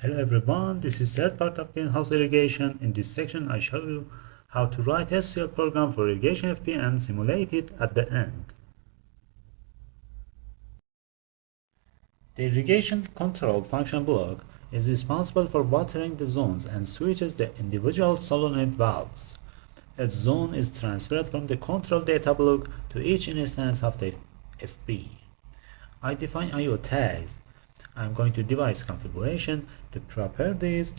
Hello everyone, this is third part of greenhouse irrigation. In this section I show you how to write SCL program for irrigation FB and simulate it at the end. The irrigation control function block is responsible for watering the zones and switches the individual solenoid valves. A zone is transferred from the control data block to each instance of the FB. I define IO tags. I'm going to device configuration, the properties.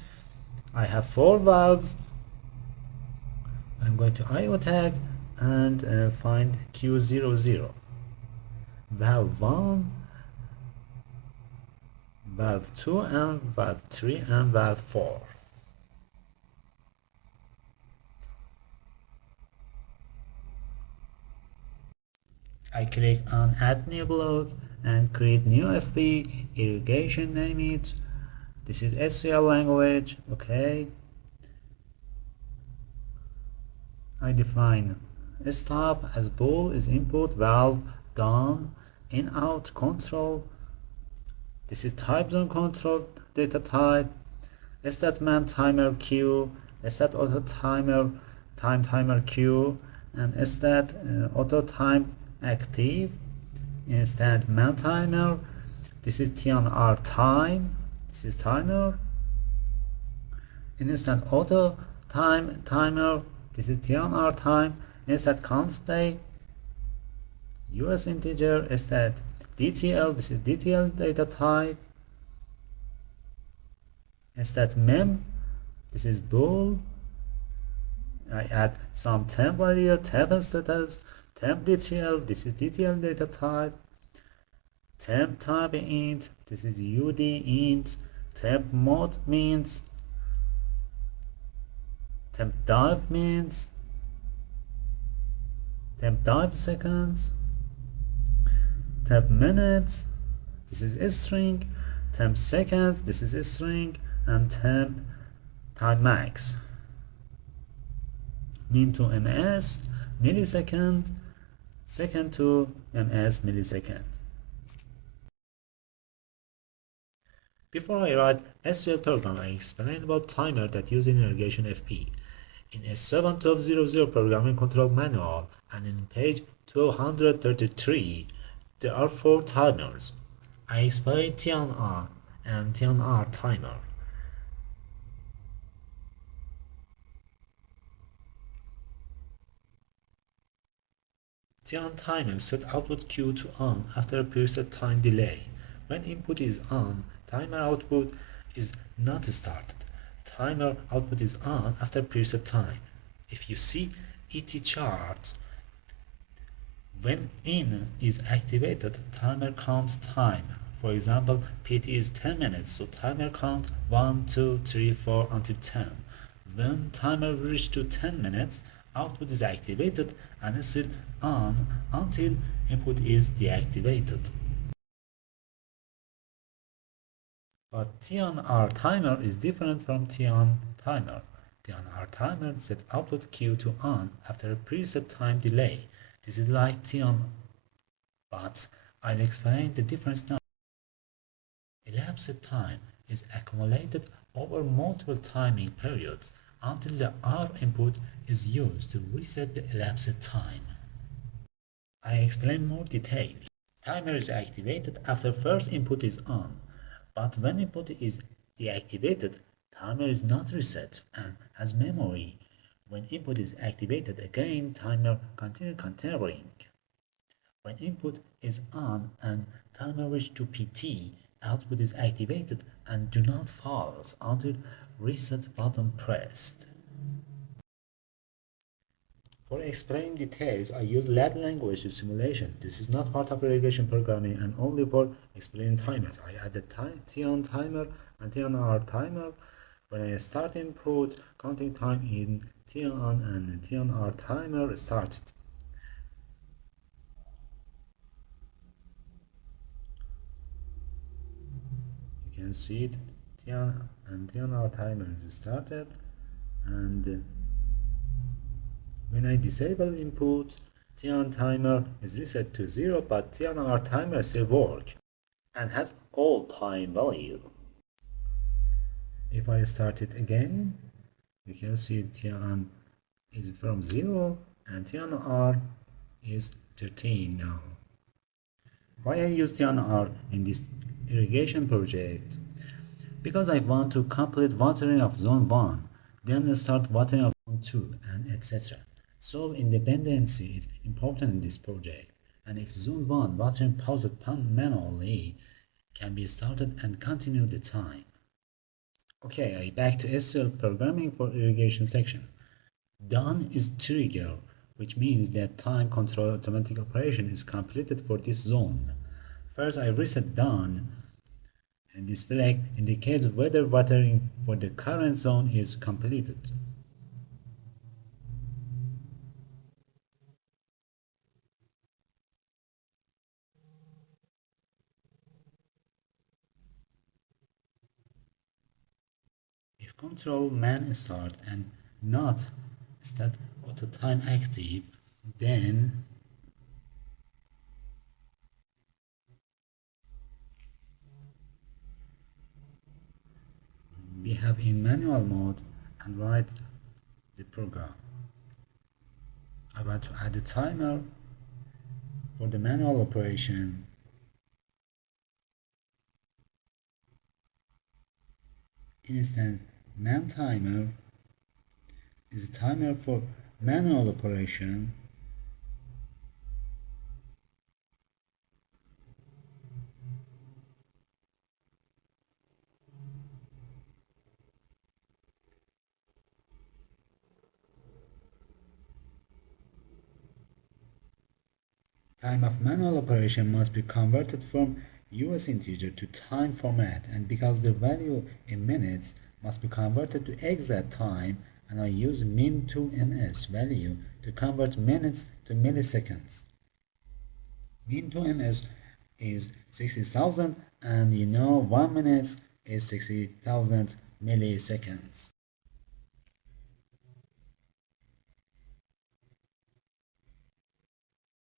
I have 4 valves. I'm going to IO tag and find Q00. Valve 1, valve 2 and valve 3 and valve 4. I click on add new block and create new FB, irrigation, name it. This is SCL language, okay. I define stop as bool is input, valve, down, in out control. This is type zone control, data type, STAT-man timer Q, STAT auto timer, time timer Q, and STAT auto time active, instant man timer. This is TonR time, this is timer, instant auto time timer, this is TonR time, instant count stay, US integer, stat DTL, this is DTL data type, stat mem, this is bool. I add some temp value, temp status, temp DTL, this is DTL data type, temp type int, this is UD int, temp mode means, temp dive means, temp dive seconds, temp minutes, this is a string, temp seconds, this is a string, and temp time max. Min to ms, millisecond, second to ms, millisecond. Before I write SCL program, I explain about timer that use in Irrigation FB. In S7-1200 programming control manual and in page 233, there are 4 timers. I explain TonR and TonR timer. TON timer set output Q to on after a preset time delay. When input is on, timer output is not started. Timer output is on after preset time. If you see ET chart, when in is activated, timer counts time. For example, PT is 10 minutes, so timer count 1, 2, 3, 4 until 10. When timer reaches to 10 minutes, output is activated and is still on until input is deactivated. But TonR timer is different from TON timer. TonR timer set output Q to on after a preset time delay. This is like TON, but I'll explain the difference now. Elapsed time is accumulated over multiple timing periods until the R input is used to reset the elapsed time. I explain more detail. Timer is activated after first input is on, but when input is deactivated, timer is not reset and has memory. When input is activated again, timer continues continuing. When input is on and timer reaches to PT, output is activated and do not false until reset button pressed. For explaining details, I use Latin language to simulation. This is not part of irrigation programming and only for explaining timers. I added TON timer and TonR timer. When I start input, counting time in TON and TonR timer started. You can see it, TON and TonR timer is started, and when I disable input, TON timer is reset to 0, but TonR timer still works and has all time value. If I start it again, you can see TN is from 0 and TNR is 13 now. Why I use TNR in this irrigation project? Because I want to complete watering of zone 1, then start watering of zone 2, and etc. So independency is important in this project, and if zone 1 watering paused manually can be started and continue the time. Okay, I back to SCL programming for irrigation section. Done is trigger, which means that time control automatic operation is completed for this zone. First I reset done, and this flag indicates whether watering for the current zone is completed. If control man start and not stat auto time active, then we have in manual mode and write the program. I want to add a timer for the manual operation. Instant man timer is a timer for manual operation. Time of manual operation must be converted from US integer to time format, and because the value in minutes must be converted to exact time, and I use min2ms value to convert minutes to milliseconds. Min2ms is 60,000, and you know 1 minute is 60,000 milliseconds.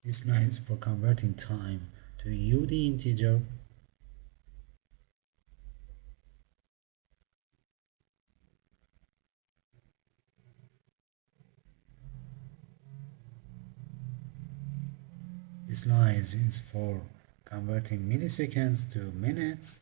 This line is for converting time to UD integer. This line is for converting milliseconds to minutes.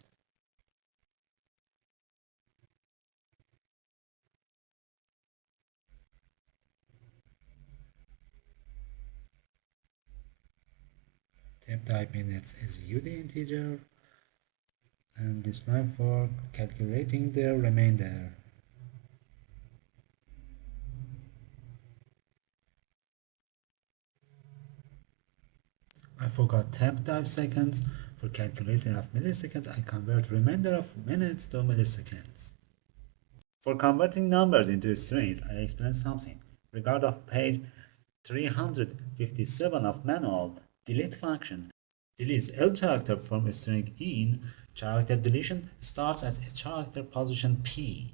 Temp type minutes is UD integer, and this line for calculating the remainder. I forgot temp type seconds. For calculating of milliseconds, I convert remainder of minutes to milliseconds. For converting numbers into strings, I explain something. Regard of page 357 of manual, delete function deletes L character from a string in. Character deletion starts at a character position P.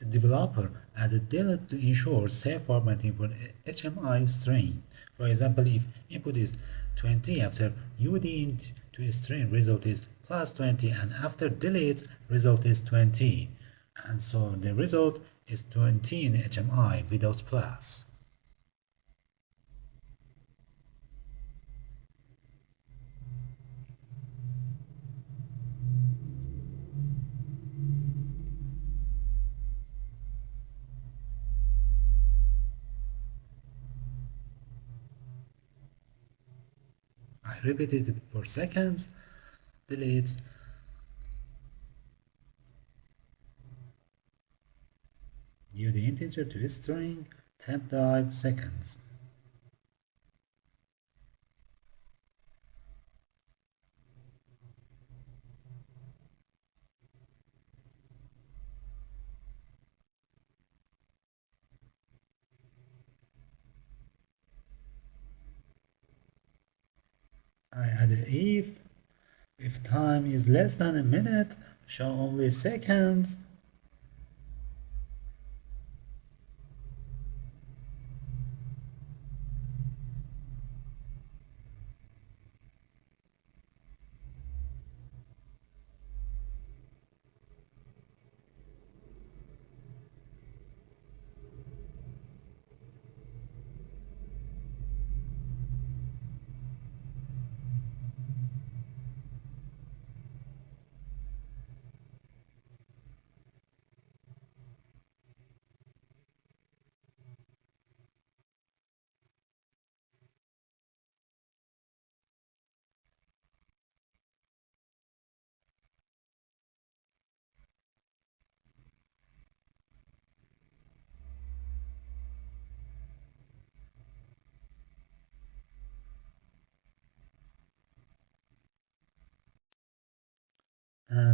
The developer added delete to ensure safe formatting for HMI string. For example, if input is 20 after UD int to a string, result is plus 20, and after delete, result is 20. And so the result is 20 in HMI without plus. I repeated it for seconds, delete, UD integer to a string, temp dive seconds. I added if time is less than a minute, show only seconds.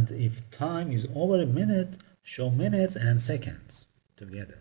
And if time is over a minute, show minutes and seconds together.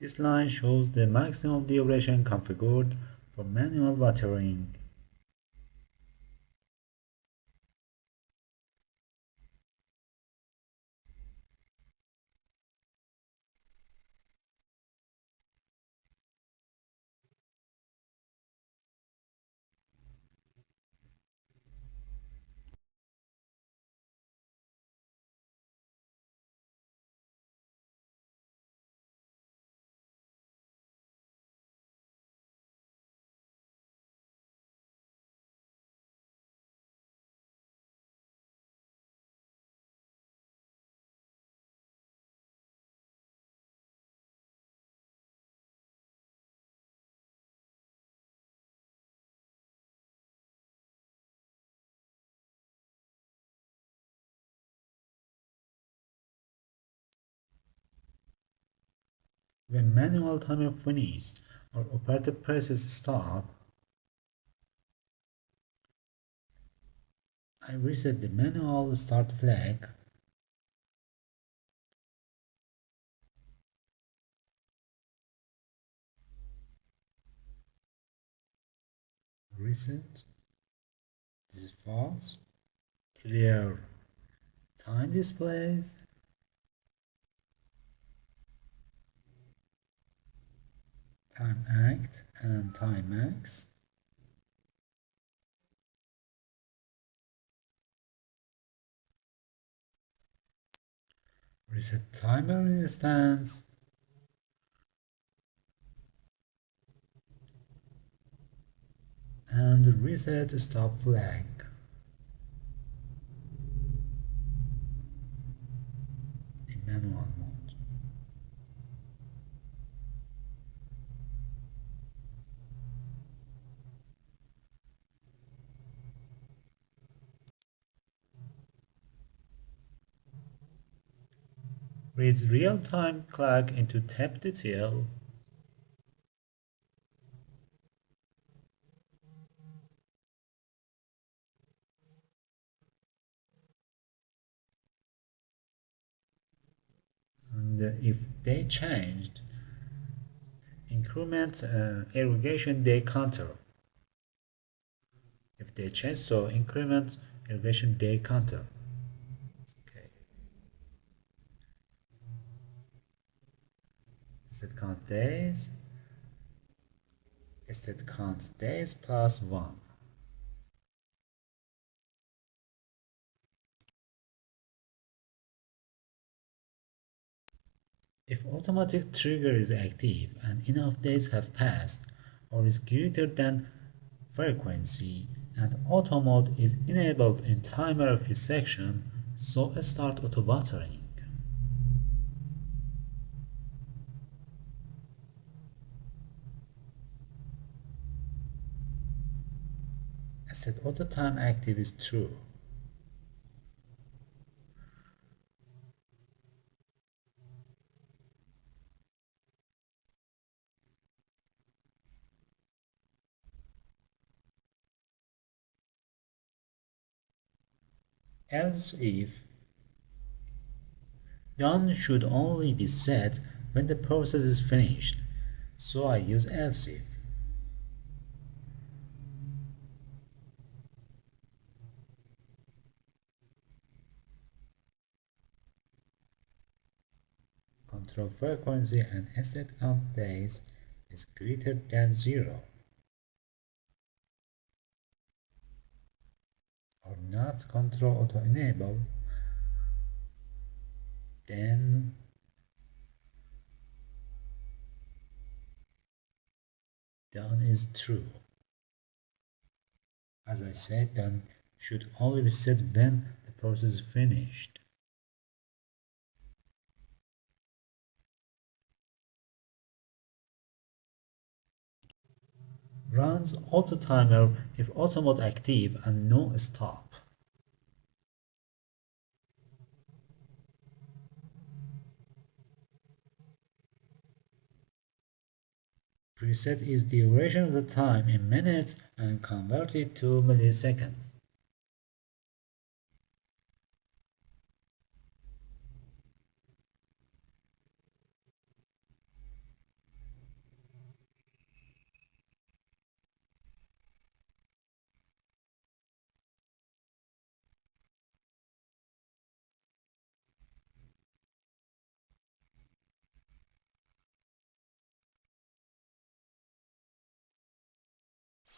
This line shows the maximum duration configured for manual watering. When manual timer finishes or operator presses stop, I reset the manual start flag. Reset. This is false. Clear time displays. Time act and time max. Reset timer instance. And reset stop flag. In manual mode. Reads real-time clock into tab detail. And if they changed, increment irrigation day counter. If they change, so increment irrigation day counter. Okay. Set count days. Set count days plus 1. If automatic trigger is active and enough days have passed or is greater than frequency and auto mode is enabled in timer view section, so start auto watering. Set auto time active is true. Else if done should only be set when the process is finished, so I use else if. Control frequency and set count days is greater than 0 or not path control auto enable, then done is true. As I said, done should only be set when the process is finished. Runs auto timer if auto mode active and no stop. Preset is duration of the time in minutes and convert it to milliseconds.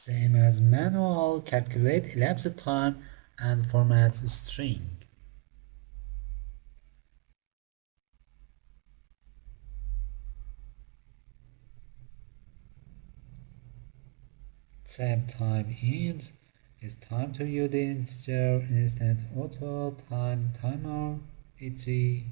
Same as manual, calculate elapsed time and format string. Tab time int is time to view the integer instant auto time timer etc.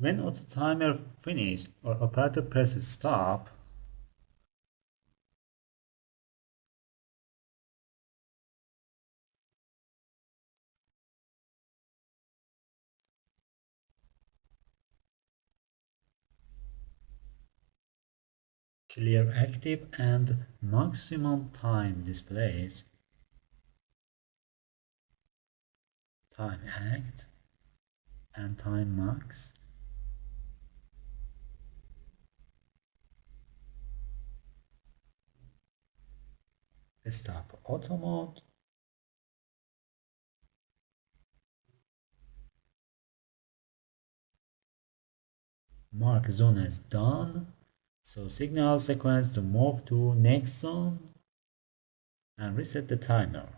When auto timer finishes or operator presses stop, clear active and maximum time displays, time act and time max, stop auto mode, mark zone as done, so signal sequence to move to next zone and reset the timer.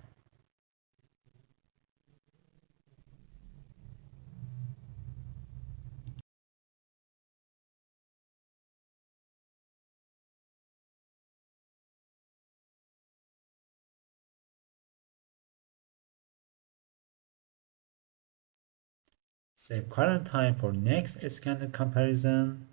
Save current time for next scanner comparison.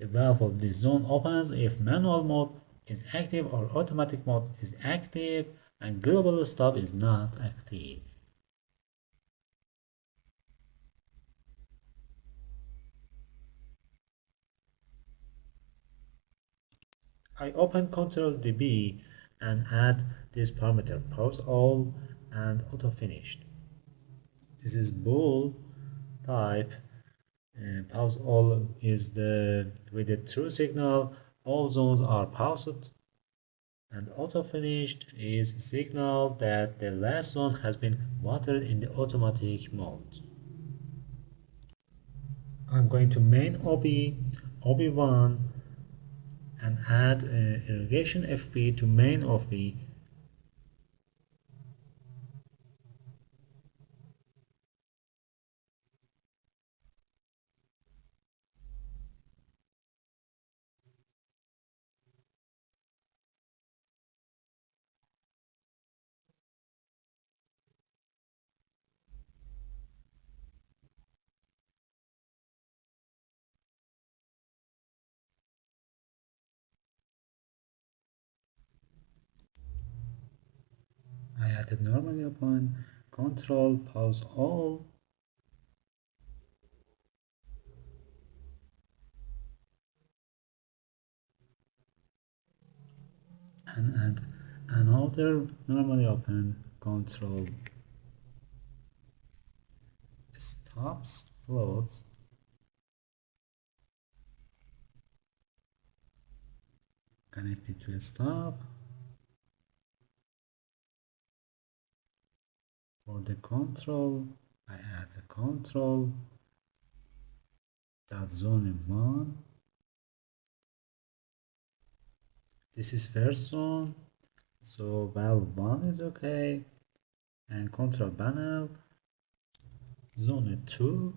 The valve of this zone opens if manual mode is active or automatic mode is active and global stop is not active. I open Control DB and add this parameter pause all and auto finished. This is bool type. Pause all is the with the true signal. All zones are paused, and auto finished is signal that the last zone has been watered in the automatic mode. I'm going to main OB1 and add irrigation FB to main OB. I added normally open, control, pause all, and add another normally open, control, stops, floats, connected to a stop. For the control, I add the control dot zone 1. This is first zone, so valve 1 is okay, and control panel zone 2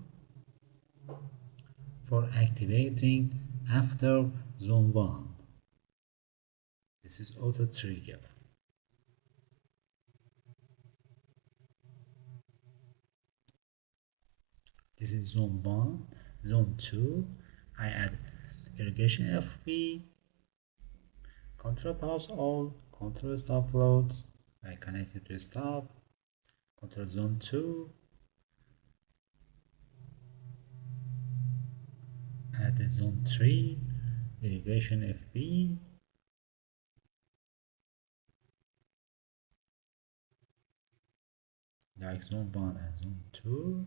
for activating after zone 1. This is auto trigger. This is zone 1. Zone 2, I add irrigation FB, control pause all, control stop floats, I connect it to stop, control zone 2, add the zone 3, irrigation FB, like zone 1 and zone 2.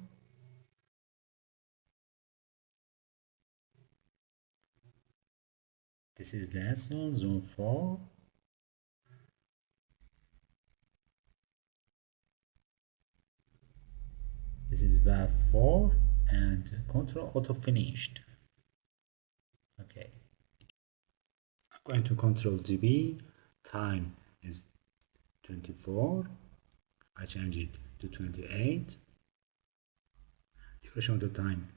This is last zone, zone 4. This is valve 4 and control auto finished. Okay. I'm going to control DB. Time is 24. I change it to 28. Duration of the time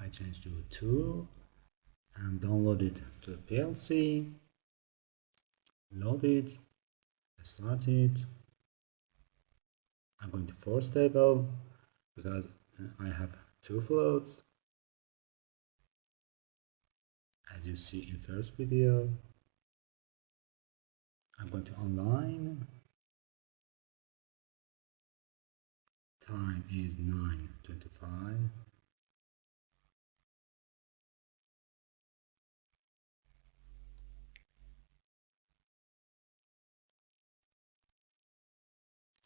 I change to 2 and download it to PLC. Load it. Start it. I'm going to force table because I have two floats, as you see in first video. I'm going to online. Time is 9:25.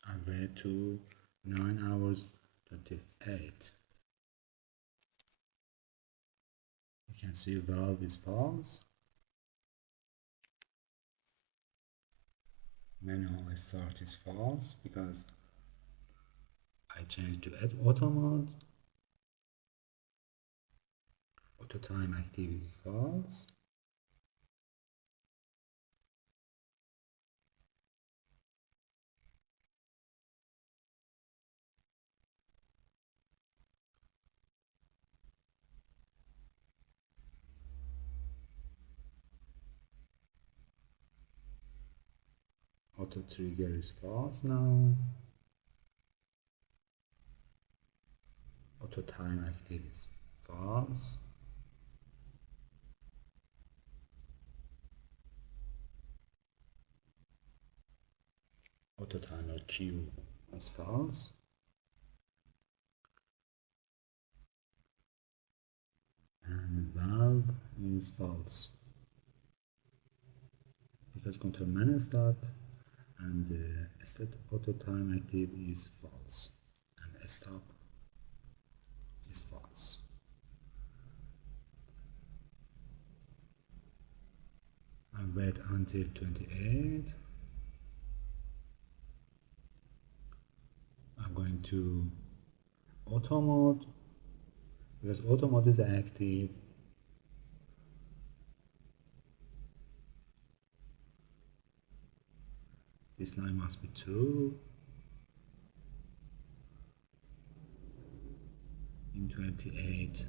I wait to 9 hours 28. You can see valve is false. Manual start is false because I changed to auto mode. Auto time active is false. Auto trigger is false now. Auto time active is false. Auto timer Q is false. And valve is false because control manual start and set auto time active is false and stop is false. And wait until 28. I'm going to auto mode because auto mode is active. This line must be true. In 28.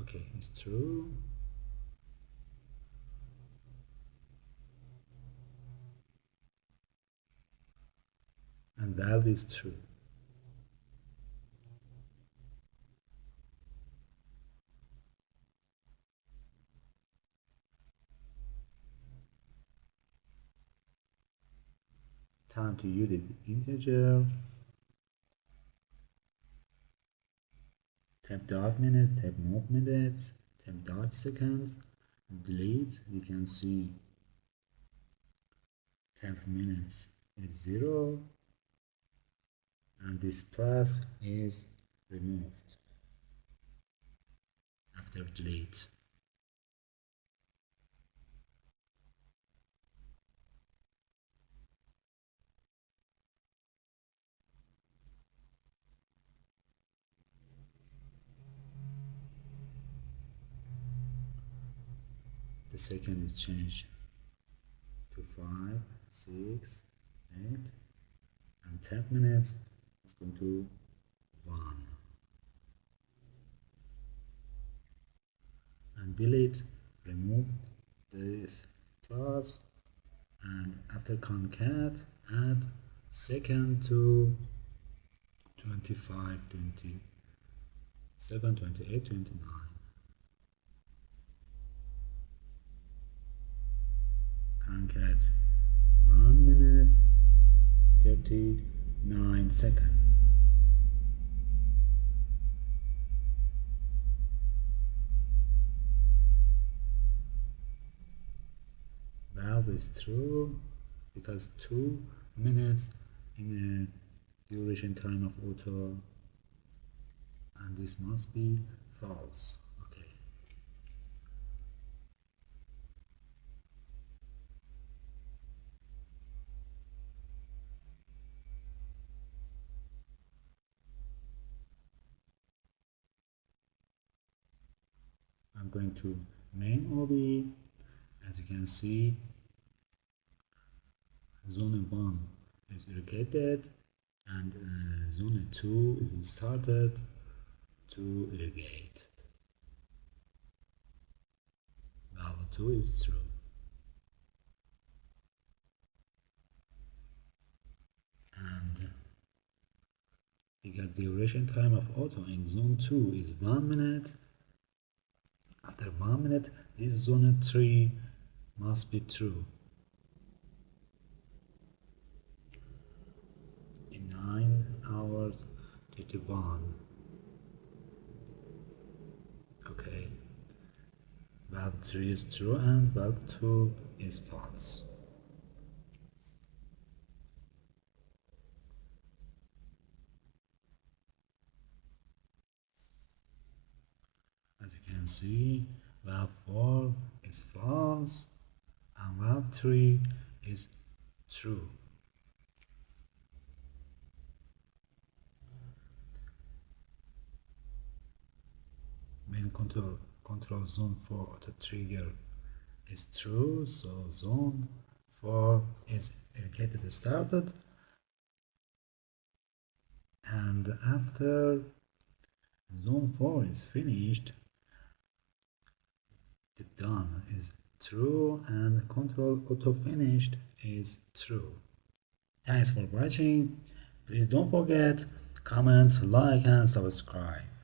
Okay, it's true. And valve is true. Time to use the integer. Temp dive minutes, temp mode minutes, temp dive seconds. Delete. You can see temp minutes is 0 and this plus is removed after delete. The second is changed to 5, 6, 8 and temp minutes is going to 1 and delete, remove this plus and after concat add second to 25, 27, 28, 29. Concat 1 minute 39 seconds. Valve is true because 2 minutes in a duration time of auto, and this must be false. Okay. I'm going to main OB. As you can see, zone 1 is irrigated and zone 2 is started to irrigate. Valve 2 is true. And because the duration time of auto in zone 2 is 1 minute, after 1 minute this zone 3 must be true. In 9 hours 31. Okay. Valve 3 is true and valve 2 is false. As you can see, valve 4 is false and valve 3 is true. Main control zone 4 auto trigger is true, so zone 4 is irrigated started And after zone 4 is finished, the done is true and control auto finished is true. Thanks for watching. Please don't forget comment, like and subscribe.